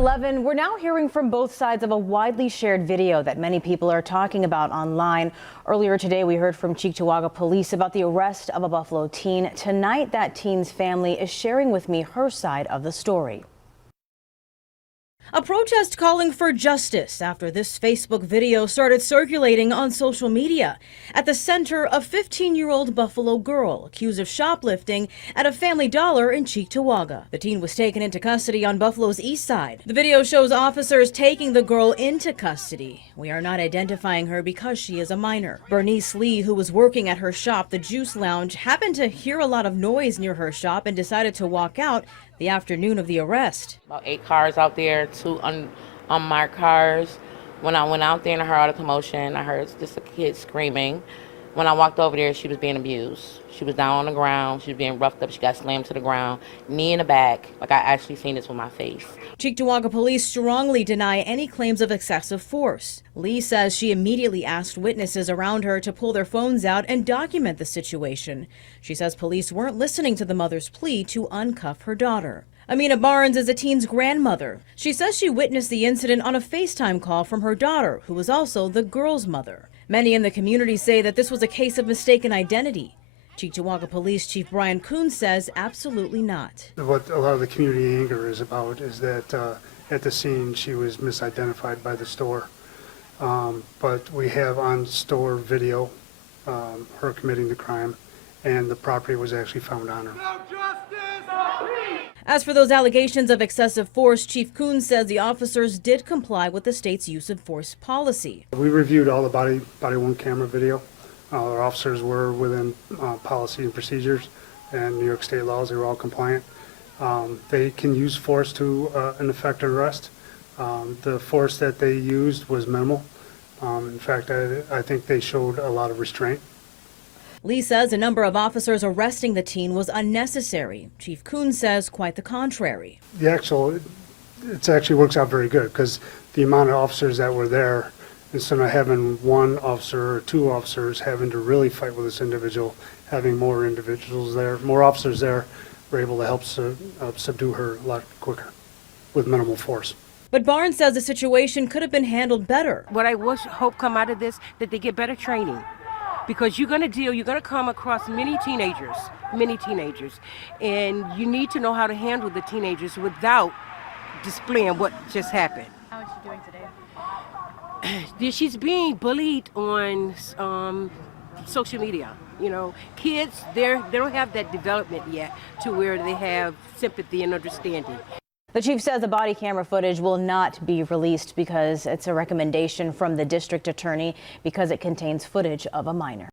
11, we're now hearing from both sides of a widely shared video that many people are talking about online. Earlier today, we heard from Cheektowaga Police about the arrest of a Buffalo teen. Tonight, that teen's family is sharing with me her side of the story. A protest calling for justice after this Facebook video started circulating on social media. At the center, a 15-year-old Buffalo girl accused of shoplifting at a Family Dollar in Cheektowaga. The teen was taken into custody on Buffalo's east side. The video shows officers taking the girl into custody. We are not identifying her because she is a minor. Bernice Lee, who was working at her shop, the Juice Lounge, happened to hear a lot of noise near her shop and decided to walk out the afternoon of the arrest. About 8 cars out there, 2 unmarked cars. When I went out there and I heard all the commotion, I heard just a kid screaming. When I walked over there, she was being abused. She was down on the ground. She was being roughed up. She got slammed to the ground, knee in the back. Like, I actually seen this with my face. Cheektowaga Police strongly deny any claims of excessive force. Lee says she immediately asked witnesses around her to pull their phones out and document the situation. She says police weren't listening to the mother's plea to uncuff her daughter. Amina Barnes is a teen's grandmother. She says she witnessed the incident on a FaceTime call from her daughter, who was also the girl's mother. Many in the community say that this was a case of mistaken identity. Cheektowaga Police Chief Brian Coons says absolutely not. What a lot of the community anger is about is that at the scene she was misidentified by the store. But we have on store video her committing the crime, and the property was actually found on her. As for those allegations of excessive force, Chief Coons says the officers did comply with the state's use of force policy. We reviewed all the body-worn camera video. Our officers were within policy and procedures and New York state laws. They were all compliant. They can use force to effect an arrest. The force that they used was minimal. In fact, I think they showed a lot of restraint. Lee says a number of officers arresting the teen was unnecessary. Chief Coons says quite the contrary. It actually works out very good because the amount of officers that were there, instead of having one officer or 2 officers having to really fight with this individual, having more individuals there, more officers there, were able to help subdue her a lot quicker with minimal force. But Barnes says the situation could have been handled better. What I hope come out of this, that they get better training. Because you're going to come across many teenagers, and you need to know how to handle the teenagers without displaying what just happened. How is she doing today? She's being bullied on social media. You know, kids, they don't have that development yet to where they have sympathy and understanding. The chief says the body camera footage will not be released because it's a recommendation from the district attorney because it contains footage of a minor.